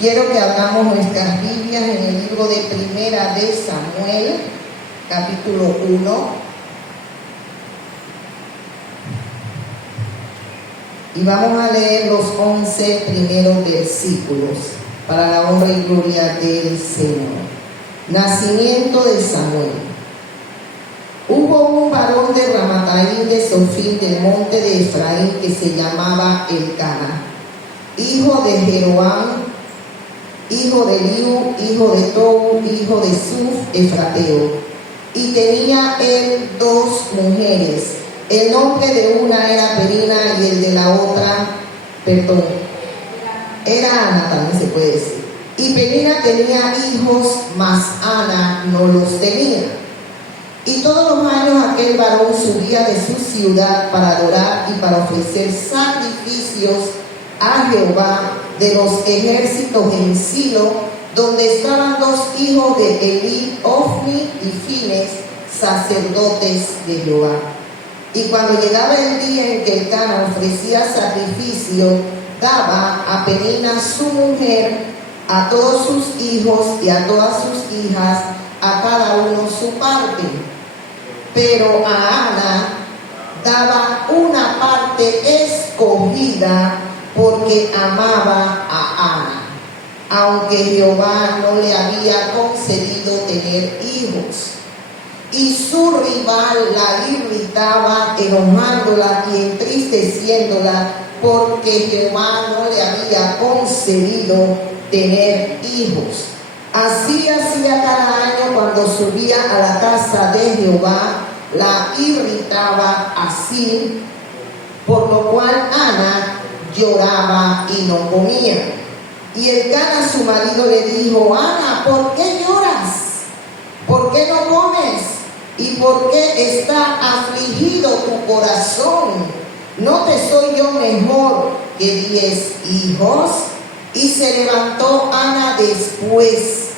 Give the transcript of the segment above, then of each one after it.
Quiero que abramos nuestras Biblias en el libro de Primera de Samuel, capítulo 1. Y vamos a leer los 11 primeros versículos para la honra y gloria del Señor. Nacimiento de Samuel. Hubo un varón de Ramataim de Sofim del monte de Efraín que se llamaba Elcana, hijo de Jeroam, hijo de Eliú, hijo de Tobu, hijo de Suf, efrateo. Y tenía él 2 mujeres. El nombre de una era Penina y el de la otra, era Ana, también se puede decir. Y Penina tenía hijos, mas Ana no los tenía. Y todos los años aquel varón subía de su ciudad para adorar y para ofrecer sacrificios a Jehová de los ejércitos en Silo, donde estaban 2 hijos de Elí, Ofni y Fines, sacerdotes de Jehová. Y cuando llegaba el día en que Elcana ofrecía sacrificio, daba a Penina su mujer, a todos sus hijos y a todas sus hijas, a cada uno su parte. Pero a Ana daba una parte escogida, porque amaba a Ana, aunque Jehová no le había concedido tener hijos. Y su rival la irritaba, enojándola y entristeciéndola, porque Jehová no le había concedido tener hijos. Así hacía cada año cuando subía a la casa de Jehová, la irritaba así, por lo cual Ana lloraba y no comía. Y Elcana su marido le dijo: Ana, ¿por qué lloras? ¿Por qué no comes? ¿Y por qué está afligido tu corazón? ¿No te soy yo mejor que 10 hijos? Y se levantó Ana después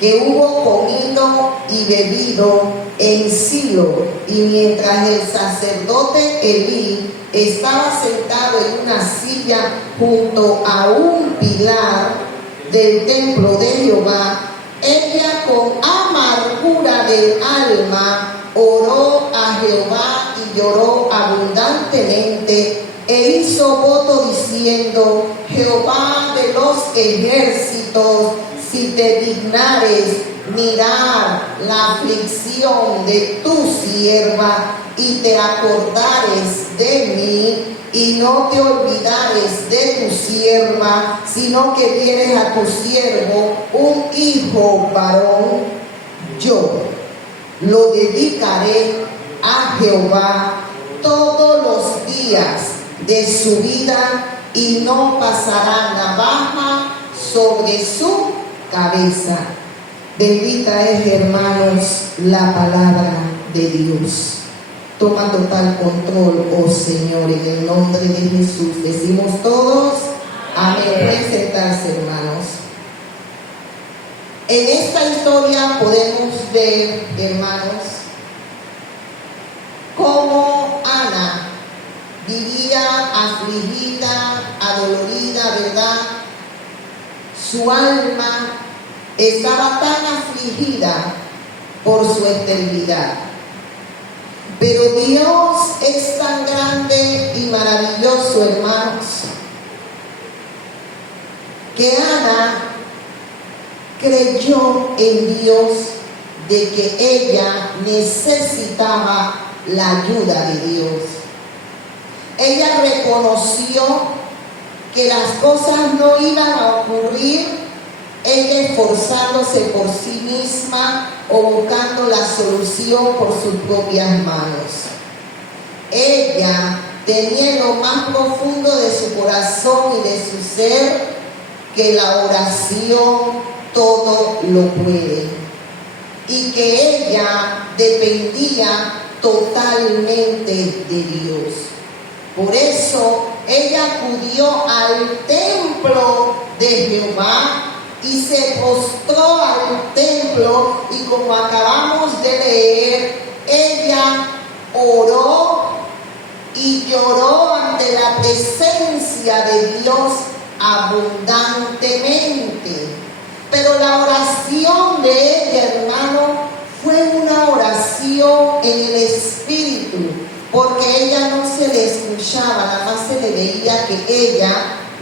que hubo comido y bebido en Silo, y mientras el sacerdote Elí estaba sentado en una silla junto a un pilar del templo de Jehová, ella con amargura del alma oró a Jehová y lloró abundantemente, e hizo voto diciendo: Jehová de los ejércitos, si te dignares mirar la aflicción de tu sierva y te acordares de mí, y no te olvidares de tu sierva, sino que dieres a tu siervo un hijo varón, yo lo dedicaré a Jehová todos los días de su vida, y no pasará navaja sobre su cabeza. Bendita es, hermanos, la palabra de Dios. Toma total control, oh Señor, en el nombre de Jesús. Decimos todos amén. Pueden sentarse, hermanos. En esta historia podemos ver, hermanos, cómo Ana vivía afligida, adolorida, ¿verdad? Su alma estaba tan afligida por su esterilidad. Pero Dios es tan grande y maravilloso, hermanos, que Ana creyó en Dios de que ella necesitaba la ayuda de Dios. Ella reconoció que las cosas no iban a ocurrir ella esforzándose por sí misma o buscando la solución por sus propias manos. Ella tenía en lo más profundo de su corazón y de su ser que la oración todo lo puede, y que ella dependía totalmente de Dios. Por eso ella acudió al templo de Jehová y se postró al templo, y como acabamos de leer, ella oró y lloró ante la presencia de Dios abundantemente. oración de ella, hermano, fue una oración en el espíritu, porque ella no se le escuchaba, nada más se le veía que ella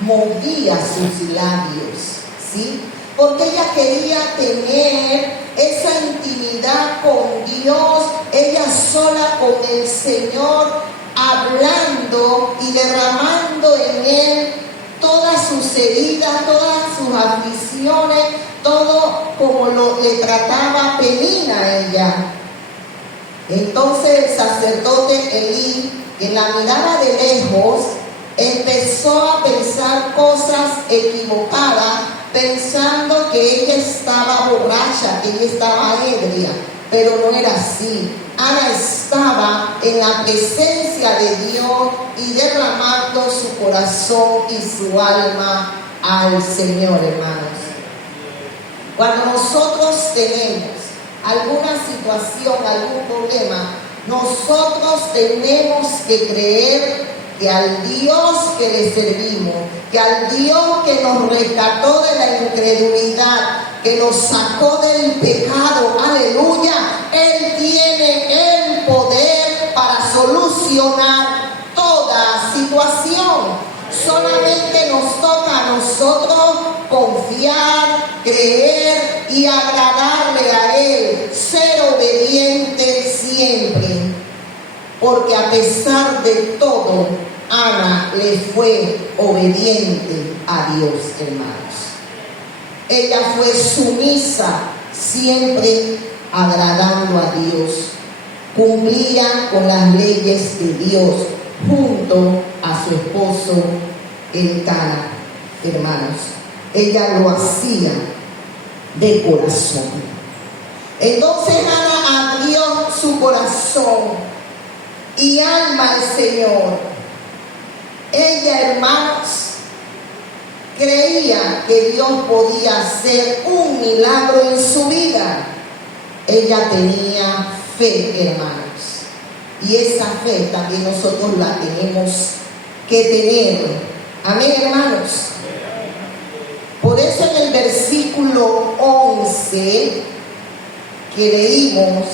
movía sus labios, ¿sí? Porque ella quería tener esa intimidad con Dios, ella sola con el Señor, hablando y derramando en Él todas sus heridas, todas sus aflicciones, todo como le trataba Penina a ella. Entonces el sacerdote Elí, que la miraba de lejos, empezó a pensar cosas equivocadas, pensando que ella estaba borracha, que ella estaba ebria, pero no era así. Ana estaba en la presencia de Dios y derramando su corazón y su alma al Señor, hermanos. Cuando nosotros tenemos alguna situación, algún problema, nosotros tenemos que creer que al Dios que le servimos, que al Dios que nos rescató de la incredulidad, que nos sacó del pecado, aleluya, Él tiene el poder para solucionar toda situación. Solamente nos toca a nosotros confiar, creer y agradarle a Él, ser obediente siempre. Porque a pesar de todo, Ana le fue obediente a Dios, hermanos. Ella fue sumisa, siempre agradando a Dios. Cumplía con las leyes de Dios junto a su esposo Elcana, hermanos. Ella lo hacía de corazón. Entonces Ana abrió su corazón y alma al Señor. Ella, hermanos, creía que Dios podía hacer un milagro en su vida. Ella tenía fe, hermanos. Y esa fe también nosotros la tenemos que tener. Amén, hermanos. Por eso en el versículo 11 que leímos,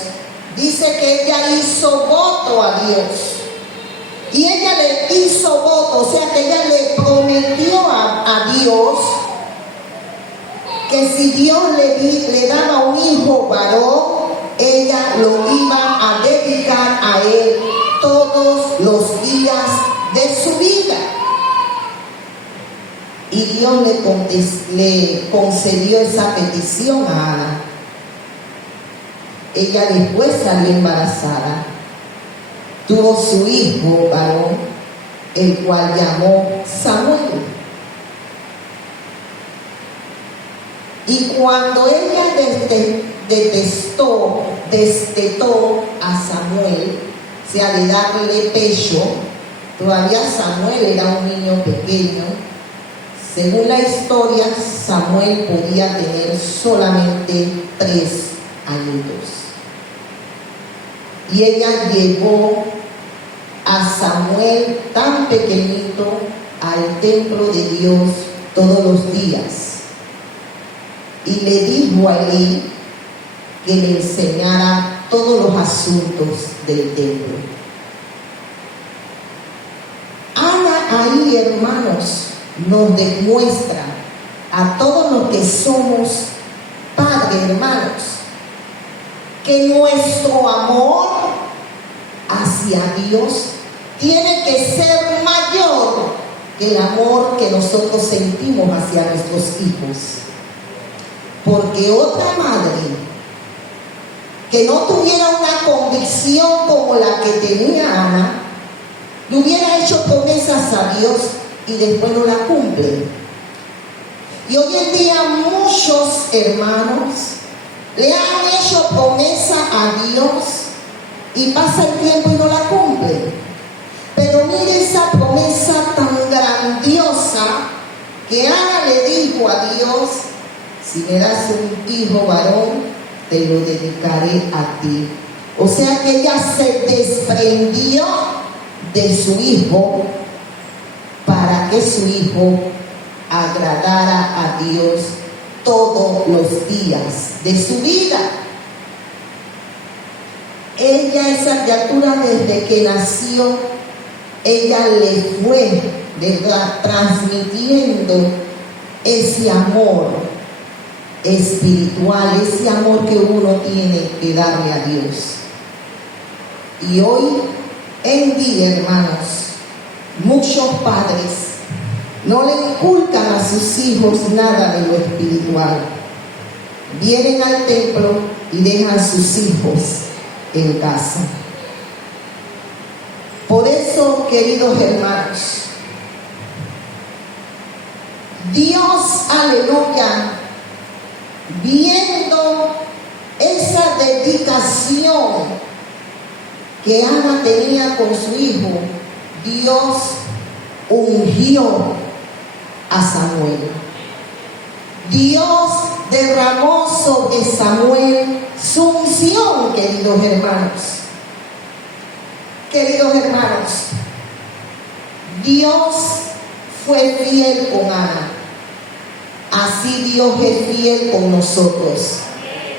dice que ella hizo voto a Dios. Y ella le hizo voto, o sea que ella le prometió a Dios que si Dios le daba un hijo varón, ella lo iba a dedicar a Él todos los días de su vida. Y Dios le concedió esa petición a Ana. Ella después salió embarazada, tuvo su hijo varón, el cual llamó Samuel. Y cuando ella destetó a Samuel, o sea, de darle pecho, todavía Samuel era un niño pequeño. Según la historia, Samuel podía tener solamente 3 añitos. Y ella llevó a Samuel tan pequeñito al templo de Dios todos los días. Y le dijo a Elí que le enseñara todos los asuntos del templo. Ana ahí, hermanos, nos demuestra a todos los que somos padres, hermanos, que nuestro amor hacia Dios tiene que ser mayor que el amor que nosotros sentimos hacia nuestros hijos. Porque otra madre que no tuviera una convicción como la que tenía Ana, le hubiera hecho promesas a Dios y después no la cumple. Y hoy en día muchos hermanos le han hecho promesa a Dios y pasa el tiempo y no la cumplen. Pero mire esa promesa tan grandiosa que Ana le dijo a Dios: si me das un hijo varón, te lo dedicaré a ti. O sea que ella se desprendió de su hijo para que su hijo agradara a Dios todos los días de su vida. Ella, esa criatura, desde que nació, ella le fue transmitiendo ese amor espiritual, ese amor que uno tiene que darle a Dios. Y hoy en día, hermanos, muchos padres no le inculcan a sus hijos nada de lo espiritual. Vienen al templo y dejan sus hijos en casa. Por eso, queridos hermanos, Dios, aleluya, viendo esa dedicación que Ana tenía con su hijo, Dios ungió a Samuel. Dios derramó sobre Samuel su unción, queridos hermanos. Queridos hermanos, Dios fue fiel con Ana. Así Dios es fiel con nosotros.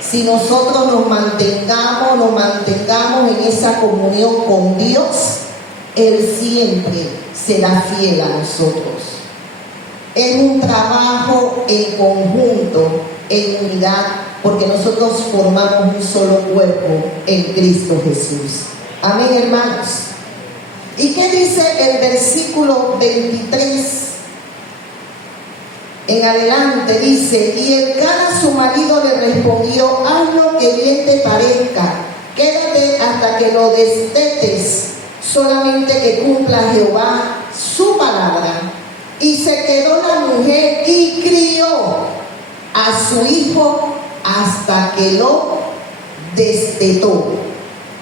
Si nosotros nos mantengamos en esa comunión con Dios, Él siempre será fiel a nosotros. Es un trabajo en conjunto, en unidad, porque nosotros formamos un solo cuerpo en Cristo Jesús. Amén, hermanos. ¿Y qué dice el versículo 23? En adelante dice: y Elcana su marido le respondió: haz lo que bien te parezca, quédate hasta que lo destetes, solamente que cumpla Jehová su palabra. Y se quedó la mujer y crió a su hijo hasta que lo destetó.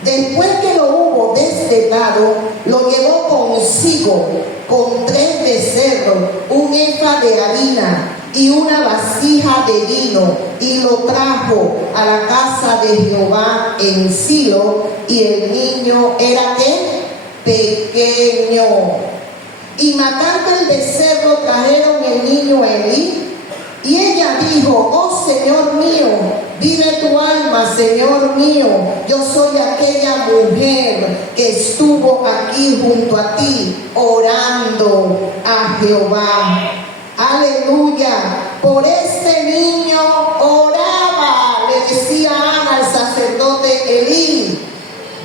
Después que lo hubo destetado, lo llevó consigo con 3 becerros, un efa de harina y una vasija de vino, y lo trajo a la casa de Jehová en Silo, y el niño era pequeño. Y matando el becerro, trajeron el niño a Elí. Y ella dijo: oh Señor mío, vive tu alma, Señor mío, yo soy aquella mujer que estuvo aquí junto a ti orando a Jehová. Aleluya. Por este niño oraba, le decía Ana al sacerdote Elí.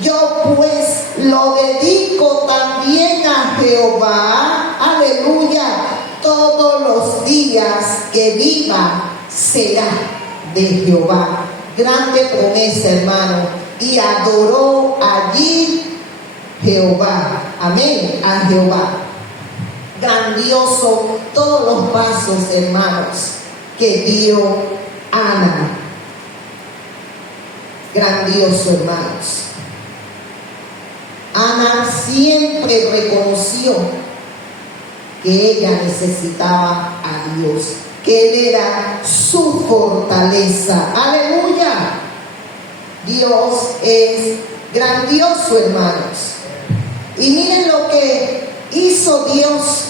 Yo pues lo dedico también a Jehová. Aleluya. Todos los días que viva será de Jehová. Grande promesa, hermano. Y adoró allí Jehová. Amén. A Jehová. Grandioso todos los pasos, hermanos, que dio Ana. Grandioso, hermanos. Ana siempre reconoció que ella necesitaba a Dios, que Él era su fortaleza. Aleluya. Dios es grandioso, hermanos. Y miren lo que hizo Dios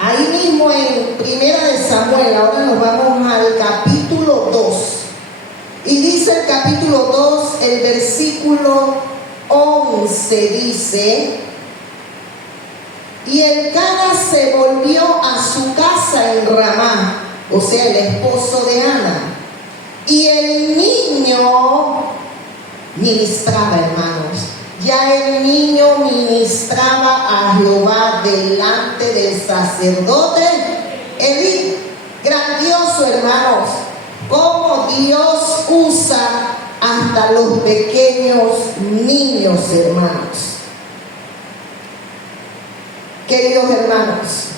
ahí mismo en Primera de Samuel. Ahora nos vamos al capítulo 2. Y dice el capítulo 2, el versículo 11, dice: y Elcana se volvió a su casa en Ramá, o sea, el esposo de Ana, y el niño ministraba, hermanos. Ya el niño ministraba a Jehová delante del sacerdote Elí. Grandioso, hermanos, cómo Dios usa hasta los pequeños niños, hermanos. Queridos hermanos,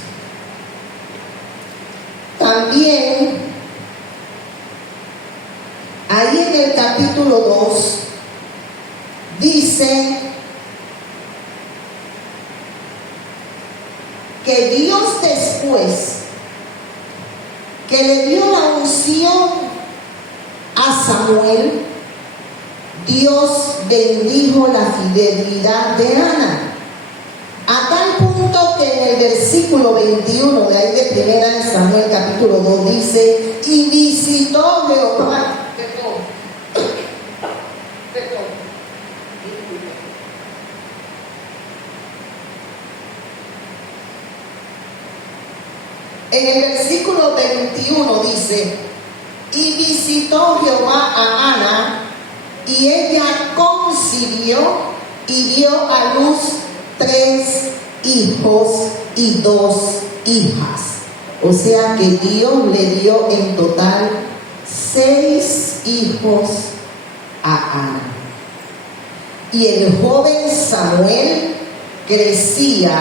también ahí en el capítulo 2 dice que Dios, después que le dio la unción a Samuel, Dios bendijo la fidelidad de Ana, a tal punto que en el versículo 21 de ahí de 1 Samuel capítulo 2 dice, y visitó Jehová. En el versículo 21 dice, y visitó Jehová a Ana, y ella concibió y dio a luz 3 hijos y 2 hijas. O sea que Dios le dio en total 6 hijos a Ana. Y el joven Samuel crecía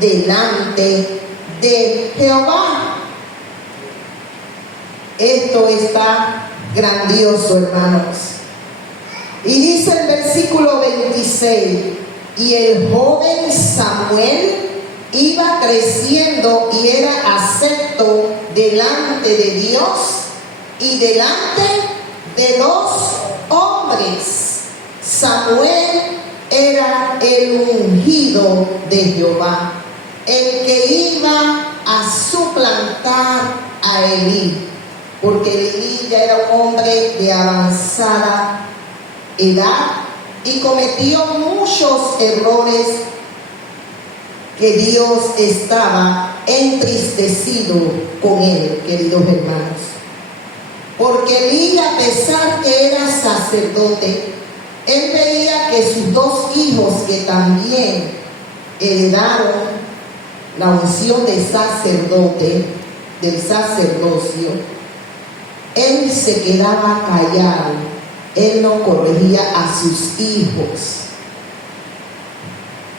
delante de Jehová. Esto está grandioso, hermanos. Y dice el versículo 26, y el joven Samuel iba creciendo y era acepto delante de Dios y delante de los hombres. Samuel era el ungido de Jehová, el que iba a suplantar a Elí, porque Elí ya era un hombre de avanzada edad y cometió muchos errores que Dios estaba entristecido con él, queridos hermanos. Porque Elí, a pesar que era sacerdote, él veía que sus 2 hijos que también heredaron la unción de sacerdote, del sacerdocio, él se quedaba callado, él no corregía a sus hijos.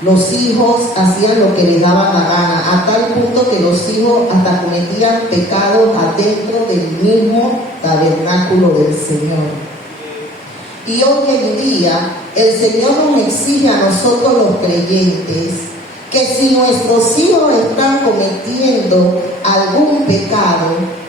Los hijos hacían lo que les daba la gana, a tal punto que los hijos hasta cometían pecados adentro del mismo tabernáculo del Señor. Y hoy en día el Señor nos exige a nosotros los creyentes que si nuestros hijos están cometiendo algún pecado,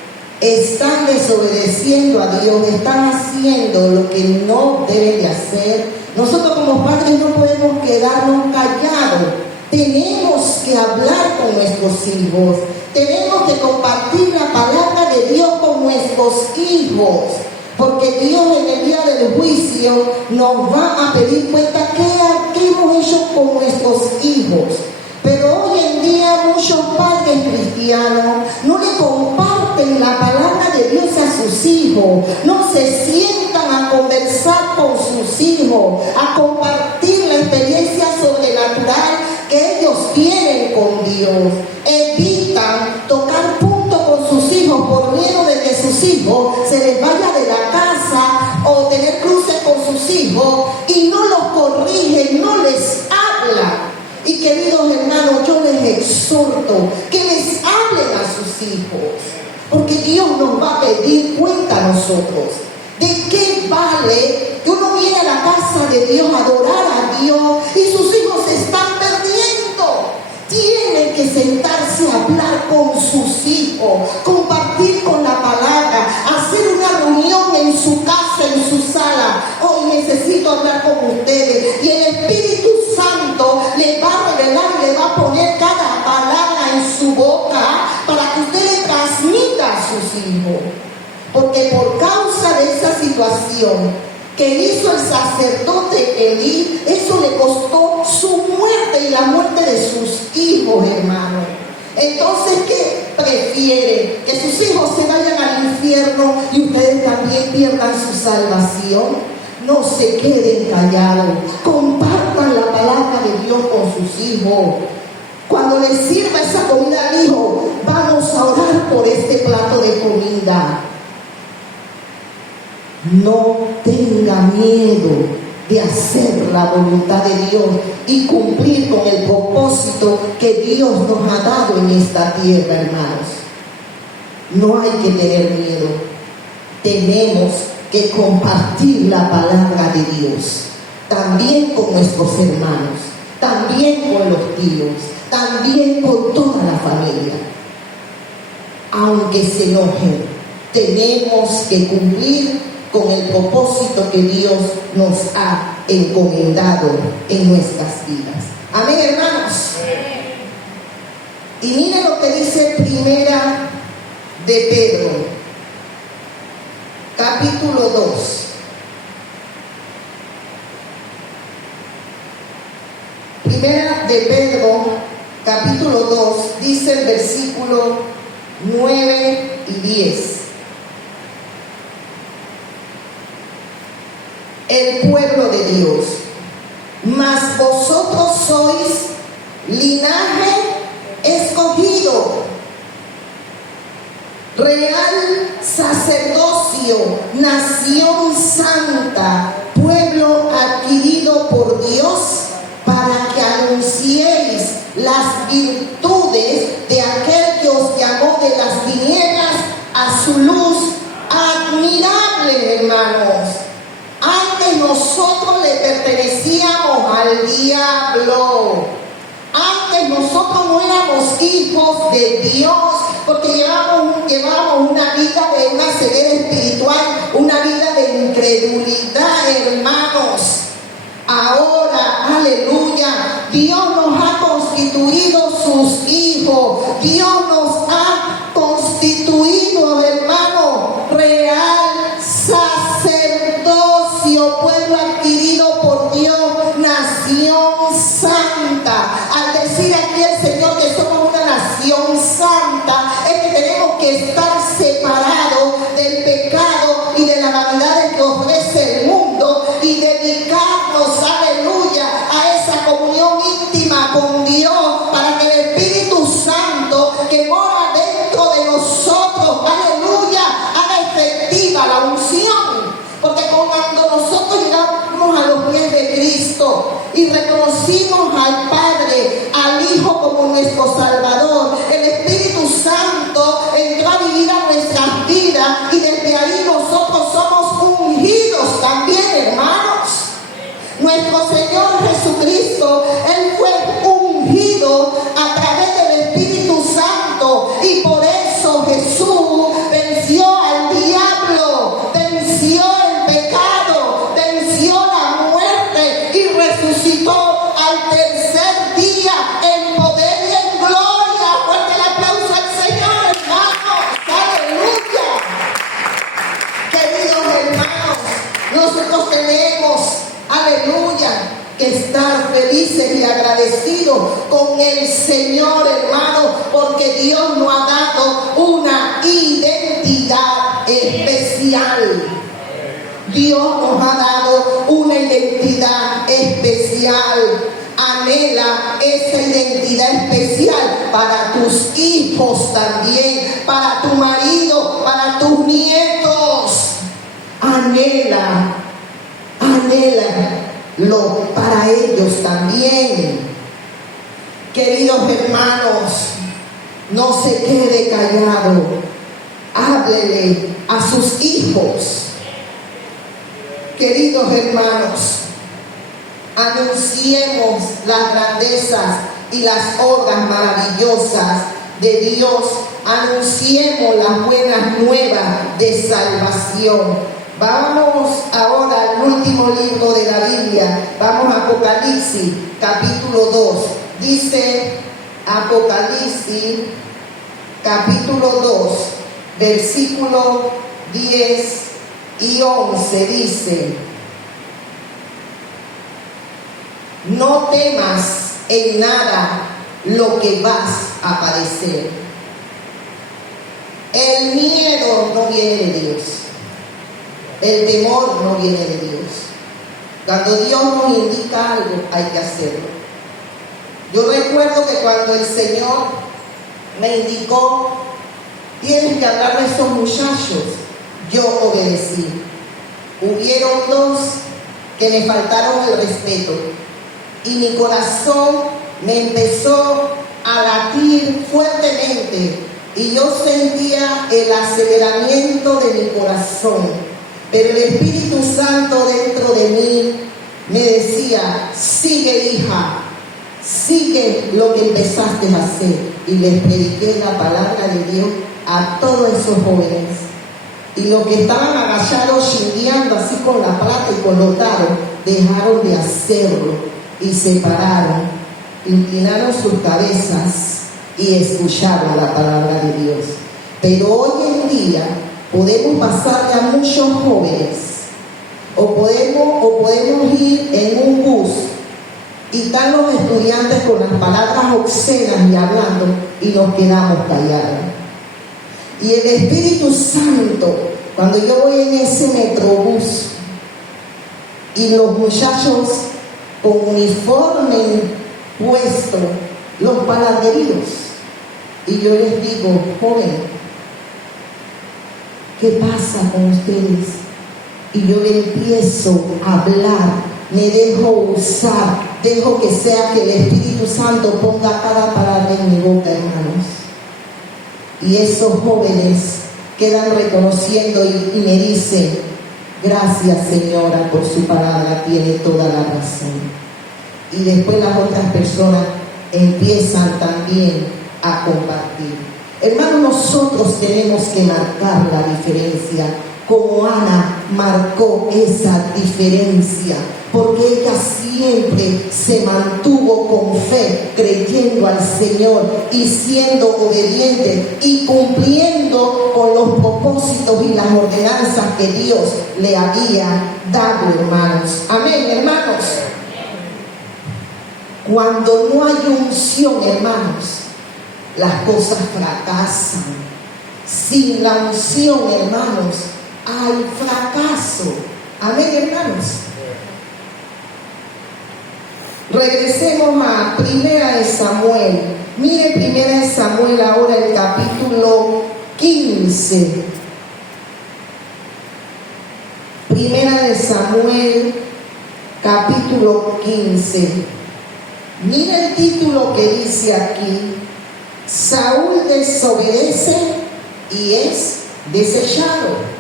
están desobedeciendo a Dios, están haciendo lo que no deben de hacer, nosotros como padres no podemos quedarnos callados. Tenemos que hablar con nuestros hijos, tenemos que compartir la palabra de Dios con nuestros hijos, porque Dios en el día del juicio nos va a pedir cuenta qué hemos hecho con nuestros hijos. Pero hoy en día muchos padres cristianos no le comparten la palabra de Dios a sus hijos, no se sientan a conversar con sus hijos, a compartir la experiencia sobrenatural que ellos tienen con Dios. Evitan tocar punto con sus hijos por miedo de que sus hijos se les vaya de la casa o tener cruces con sus hijos y no los corrigen, no les hablan. Y queridos hermanos, yo les exhorto que les hablen a sus hijos, porque Dios nos va a pedir cuenta a nosotros. ¿De qué vale que uno viene a la casa de Dios a adorar a Dios y sus hijos se están perdiendo? Tienen que sentarse a hablar con sus hijos, compartir con la palabra, hacer una reunión en su casa, en su sala. Hoy necesito hablar con ustedes y el Espíritu Santo les va a revelar, les va a poner cada palabra en su boca para que usted le transmita a sus hijos. Porque por causa de esa situación que hizo el sacerdote Elí, eso le costó su muerte y la muerte de sus hijos, hermanos. Entonces, ¿qué prefiere? ¿Que sus hijos se vayan al infierno y ustedes también pierdan su salvación? No se queden callados, compartan la palabra de Dios con sus hijos. Cuando les sirva esa comida al hijo, vamos a orar por este plato de comida. No tenga miedo de hacer la voluntad de Dios y cumplir con el propósito que Dios nos ha dado en esta tierra, hermanos. No hay que tener miedo. Tenemos que compartir la palabra de Dios, también con nuestros hermanos, también con los tíos, también con toda la familia. Aunque se enojen, tenemos que cumplir con el propósito que Dios nos ha encomendado en nuestras vidas. Amén, hermanos. Y mire lo que dice Primera de Pedro, capítulo 2. Primera de Pedro, capítulo 2, dice el versículo 9 y 10. El pueblo de Dios, mas vosotros sois linaje escogido, real sacerdocio, nación santa, pueblo adquirido por Dios, para que anunciéis las virtudes de aquel que os llamó de las tinieblas a su luz admirable, hermanos. Antes nosotros le pertenecíamos al diablo. Antes nosotros no éramos hijos de Dios, porque llevábamos una vida de una ceguera espiritual, una vida de incredulidad, hermanos. Ahora, aleluya, Dios nos ha constituido sus hijos. Dios nos ha constituido, hermano, real sacerdocio, pueblo adquirido por Dios, nación santa. Al decir aquí el Señor que somos una nación santa, es que tenemos que estar separados del pecado y de la vanidad que ofrece el mundo y dedicarnos, aleluya, a esa comunión íntima con Dios, para que el Espíritu Santo que mora dentro de nosotros, aleluya, haga efectiva la unción. Porque cuando nosotros llegamos a los pies de Cristo y reconocimos al Padre, al Hijo como nuestro Salvador, el Espíritu Santo entró a vivir a nuestras vidas, y desde ahí nosotros somos ungidos también, hermanos. Nuestro Señor Jesucristo, Él fue ungido a través del Espíritu Santo, y por eso Jesús venció al diablo, venció el pecado, venció la muerte y resucitó al tercer día en poder y en gloria. Fuerte el aplauso al Señor, hermanos. Aleluya. Queridos hermanos, nosotros tenemos, aleluya, que estar felices y agradecidos con el Señor, hermano, porque Dios nos ha dado una identidad especial. Dios nos ha dado una identidad especial. Anhela esa identidad especial para tus hijos también, para tu marido, para tus nietos. Anhélalo para ellos también. Queridos hermanos, no se quede callado. Háblele a sus hijos. Queridos hermanos, anunciemos las grandezas y las obras maravillosas de Dios. Anunciemos las buenas nuevas de salvación. Vamos ahora al último libro de la Biblia. Vamos a Apocalipsis, capítulo 2. Dice Apocalipsis, capítulo 2, versículo 10 y 11. Dice: no temas en nada lo que vas a padecer. El miedo no viene de Dios. El temor no viene de Dios. Cuando Dios nos indica algo, hay que hacerlo. Yo recuerdo que cuando el Señor me indicó, tienes que hablar de esos muchachos, yo obedecí. Hubieron dos que me faltaron el respeto, y mi corazón me empezó a latir fuertemente, y yo sentía el aceleramiento de mi corazón. Pero el Espíritu Santo dentro de mí me decía: sigue, hija, sigue lo que empezaste a hacer. Y les prediqué la palabra de Dios a todos esos jóvenes. Y los que estaban agachados chingueando así con la plata y con los taros, dejaron de hacerlo y se pararon, inclinaron sus cabezas y escucharon la palabra de Dios. Pero hoy en día podemos pasarle a muchos jóvenes, o podemos ir en un bus y están los estudiantes con las palabras obscenas y hablando, y nos quedamos callados. Y el Espíritu Santo, cuando yo voy en ese metrobús y los muchachos con uniforme puesto, los paladeros, y yo les digo, joven, ¿qué pasa con ustedes? Y yo le empiezo a hablar, me dejo usar, dejo que sea que el Espíritu Santo ponga cada palabra en mi boca, hermanos. Y esos jóvenes quedan reconociendo y me dicen, gracias Señora por su palabra, tiene toda la razón. Y después las otras personas empiezan también a compartir. Hermanos, nosotros tenemos que marcar la diferencia, como Ana marcó esa diferencia, porque ella siempre se mantuvo con fe, creyendo al Señor y siendo obediente y cumpliendo con los propósitos y las ordenanzas que Dios le había dado, hermanos. Amén, hermanos. Cuando no hay unción, hermanos, las cosas fracasan. Sin la unción, hermanos, hay fracaso. Amén, hermanos. Regresemos a Primera de Samuel. Mire Primera de Samuel ahora el capítulo 15. Primera de Samuel, capítulo 15. Mire el título que dice aquí: Saúl desobedece y es desechado.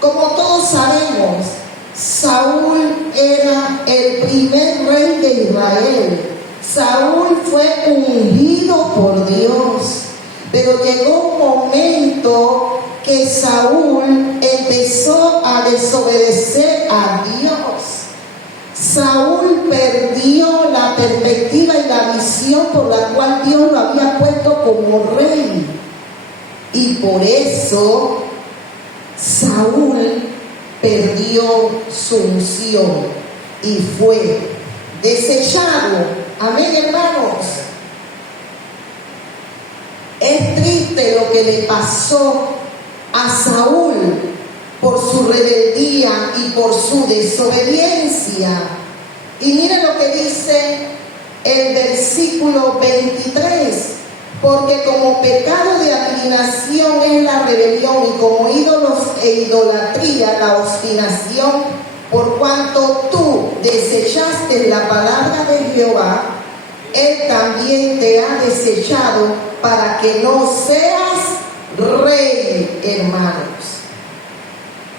Como todos sabemos, Saúl era el primer rey de Israel. Saúl fue ungido por Dios. Pero llegó un momento que Saúl empezó a desobedecer a Dios. Saúl perdió la perspectiva y la visión por la cual Dios lo había puesto como rey. Y por eso Saúl perdió su unción y fue desechado. Amén, hermanos. Es triste lo que le pasó a Saúl por su rebeldía y por su desobediencia. Y miren lo que dice el versículo 23. Porque como pecado de adivinación es la rebelión, y como ídolos e idolatría la obstinación, por cuanto tú desechaste la palabra de Jehová, Él también te ha desechado para que no seas rey, hermanos.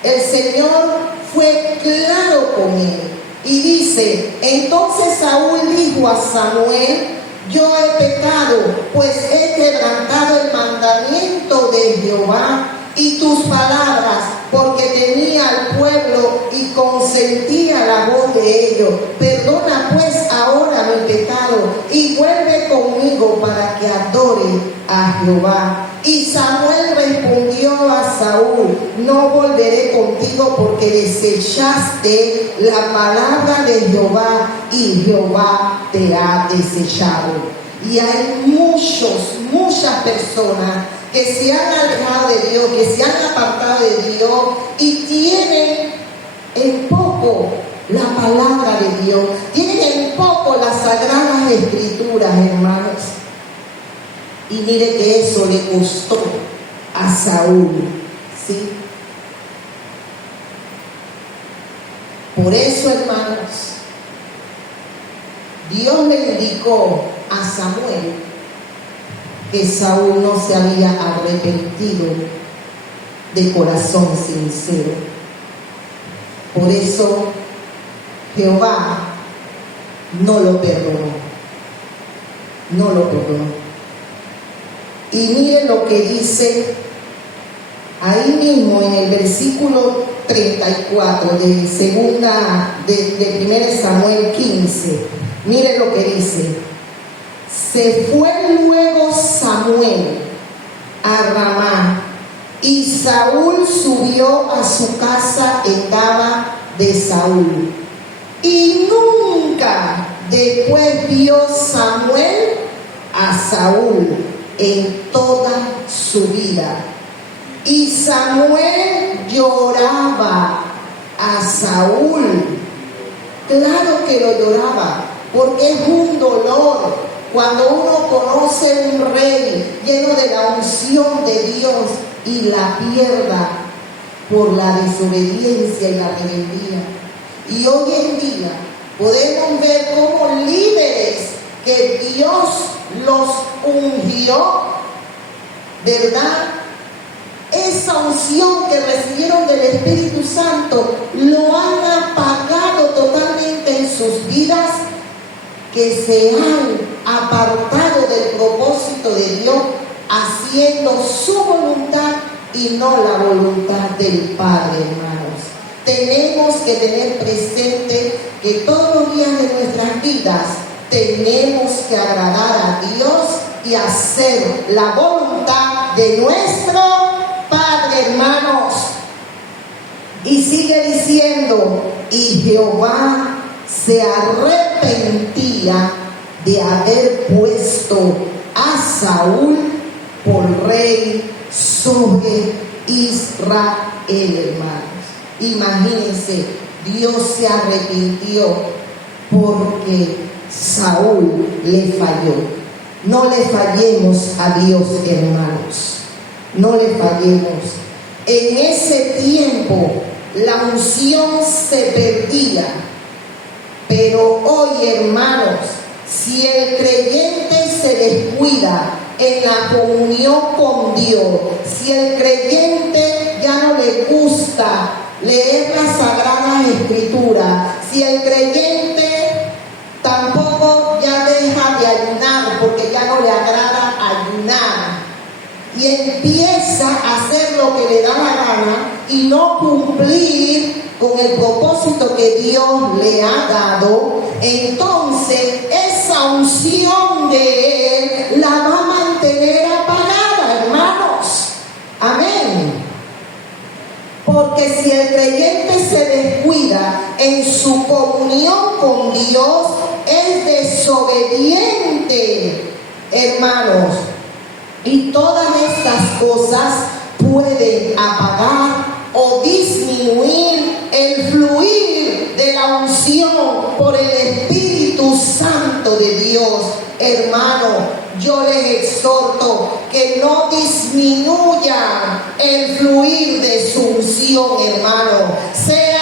El Señor fue claro con él y dice: entonces Saúl dijo a Samuel: yo he pecado, pues he quebrantado el mandamiento de Jehová y tus palabras, porque temía al pueblo y consentía la voz de ellos. Perdona pues ahora mi pecado y vuelve conmigo para que adore a Jehová. Y Samuel respondió a Saúl: no volveré contigo porque desechaste la palabra de Jehová y Jehová te ha desechado. Y hay muchas personas que se han alejado de Dios, que se han apartado de Dios y tienen en poco la palabra de Dios, tienen en poco las sagradas escrituras, hermanos. Y mire que eso le costó a Saúl, ¿sí? Por eso, hermanos, Dios le indicó a Samuel que Saúl no se había arrepentido de corazón sincero. Por eso Jehová no lo perdonó. No lo perdonó. Y miren lo que dice ahí mismo en el versículo 34 de segunda de 1 Samuel 15. Miren lo que dice: Se fue luego Samuel a Ramá, y Saúl subió a su casa en Gaba de Saúl. Y nunca después vio Samuel a Saúl en toda su vida. Y Samuel lloraba a Saúl. Claro que lo lloraba, porque es un dolor cuando uno conoce un rey lleno de la unción de Dios y la pierda por la desobediencia y la rebeldía. Y hoy en día podemos ver cómo líderes que Dios los ungió, ¿verdad? Esa unción que recibieron del Espíritu Santo lo han apagado totalmente en sus vidas, que se han apartado del propósito de Dios, haciendo su voluntad y no la voluntad del Padre, hermanos. Tenemos que tener presente que todos los días de nuestras vidas tenemos que agradar a Dios y hacer la voluntad de nuestro Padre, hermanos. Y sigue diciendo, y Jehová se arrepentía de haber puesto a Saúl por rey sobre Israel, hermanos. Imagínense, Dios se arrepintió porque Saúl le falló. No le fallemos a Dios, hermanos. No le fallemos. En ese tiempo la unción se perdía. Pero hoy, hermanos, si el creyente se descuida en la comunión con Dios, si el creyente ya no le gusta leer las Sagradas Escrituras, si el creyente tampoco ya deja de ayunar porque ya no le agrada ayunar, y empieza a hacer lo que le da la gana y no cumplir con el propósito que Dios le ha dado, entonces esa unción de Él la va a mantener apagada, hermanos. Amén. Porque si el creyente se descuida en su comunión con Dios, es desobediente, hermanos. Y todas estas cosas pueden apagar o disminuir el fluir de la unción por el Espíritu Santo de Dios. Hermano, yo les exhorto que no disminuyan el fluir de su unción, hermano. Sea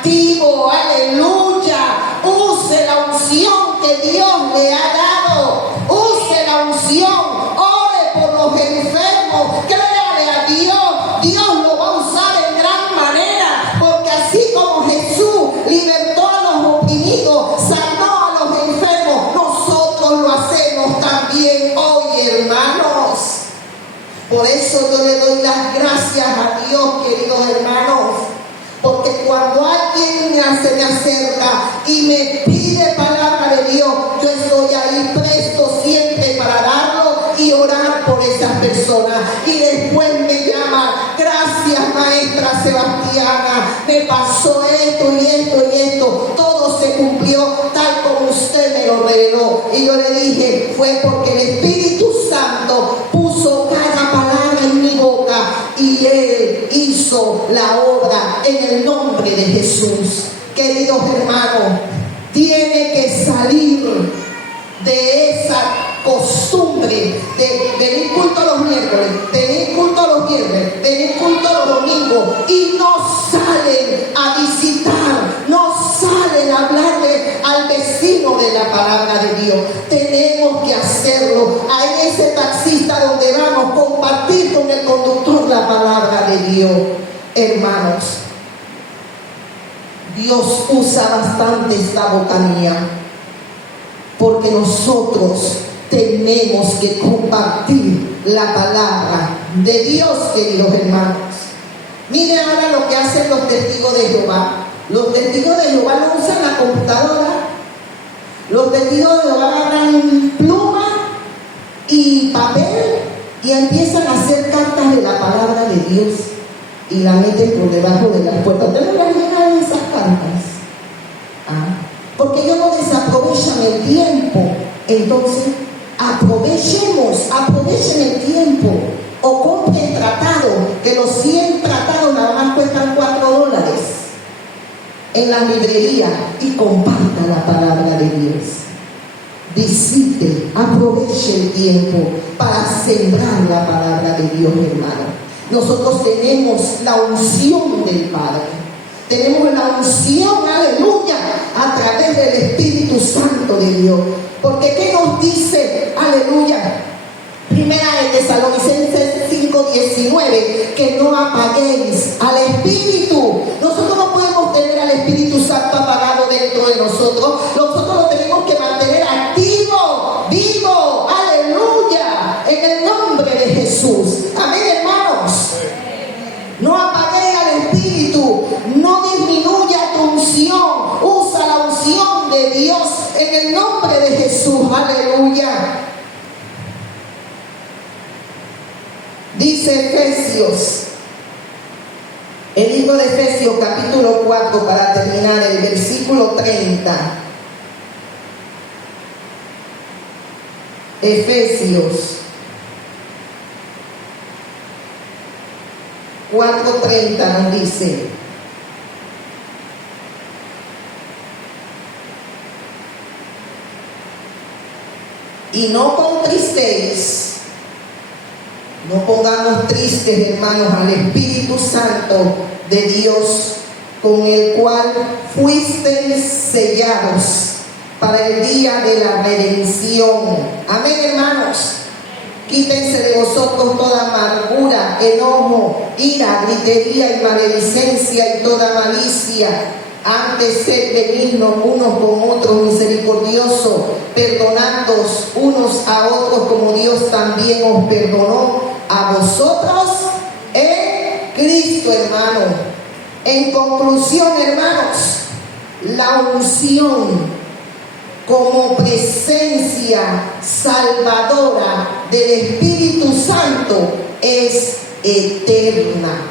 activo, aleluya. Use la unción que Dios le ha dado. Use la unción. Ore por los enfermos. Créale a Dios. Dios lo va a usar en gran manera. Porque así como Jesús libertó a los oprimidos, sanó a los enfermos, nosotros lo hacemos también hoy, hermanos. Por eso yo le doy las gracias a Dios, queridos hermanos. Porque cuando alguien se me acerca y me pide palabra de Dios, yo estoy ahí presto siempre para darlo y orar por esas personas. Y después me llama, gracias maestra Sebastiana, me pasó esto y esto y esto, todo se cumplió tal como usted me lo reveló. Y yo le dije, fue porque el Espíritu Santo puso cada palabra en mi boca y Él hizo la obra en el nombre de Jesús. Queridos hermanos, tiene que salir de esa costumbre de venir culto los miércoles, venir culto los viernes, venir culto los domingos y no salen a visitar, no salen a hablarle al vecino de la palabra de Dios. Tenemos que hacerlo. A ese taxista donde vamos, compartir con el conductor la palabra de Dios. Hermanos, Dios usa bastante esta bocanía, porque nosotros tenemos que compartir la palabra de Dios, queridos hermanos. Miren ahora lo que hacen los testigos de Jehová. Los testigos de Jehová no usan la computadora, Los testigos de Jehová agarran pluma y papel y empiezan a hacer cartas de la palabra de Dios y la meten por debajo de las puertas. ¿Ustedes no las llegan esas cartas? Porque ellos no desaprovechan el tiempo. Entonces, aprovechen el tiempo. O compren tratados, que los 100 tratados nada más cuestan $4 en la librería, y compartan la palabra de Dios. Visite, aproveche el tiempo para sembrar la palabra de Dios, hermano. Nosotros tenemos la unción del Padre. Tenemos la unción, aleluya, a través del Espíritu Santo de Dios. Porque ¿qué nos dice, aleluya? Primera de Tesalonicenses 5:19, que no apaguéis al Espíritu. Nosotros no podemos tener al Espíritu Santo apagado dentro de nosotros. Nosotros lo tenemos que mantener activo, vivo, aleluya, en el nombre de Jesús. Amén, hermanos. No apaguéis al Espíritu, no disminuya tu unción. Usa la unción de Dios en el nombre de Jesús, aleluya. Dice Efesios, el libro de Efesios capítulo 4, para terminar, el versículo 30. Efesios 4:30 nos dice: y no contristéis. No pongamos tristes, hermanos, al Espíritu Santo de Dios, con el cual fuisteis sellados para el día de la redención. Amén, hermanos. Quítense de vosotros toda amargura, enojo, ira, gritería y maledicencia y toda malicia. Antes sed benignos unos con otros, misericordiosos, perdonándoos unos a otros como Dios también os perdonó a vosotros en Cristo, hermano. En conclusión, hermanos, la unción como presencia salvadora del Espíritu Santo es eterna.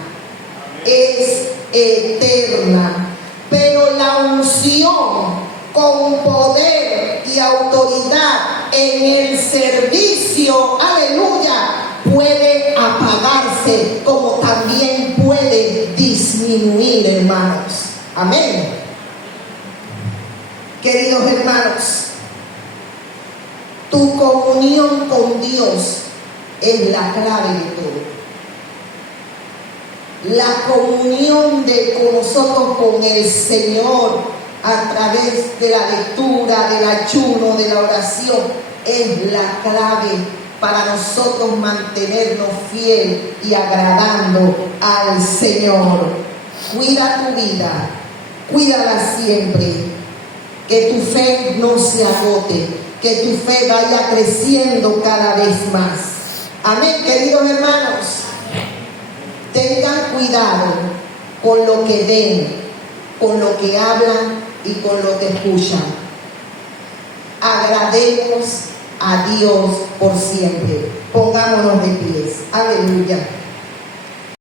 Es eterna. Pero la unción con poder y autoridad en el servicio, aleluya, puede apagarse, como también puede disminuir, hermanos. Amén. Queridos hermanos, tu comunión con Dios es la clave de todo. La comunión de nosotros con el Señor a través de la lectura, del ayuno, de la oración, es la clave para nosotros mantenernos fiel y agradando al Señor. Cuida tu vida, cuídala siempre. Que tu fe no se agote, que tu fe vaya creciendo cada vez más. Amén, queridos hermanos. Tengan cuidado con lo que ven, con lo que hablan y con lo que escuchan. Agrademos a Dios por siempre. Pongámonos de pies. Aleluya.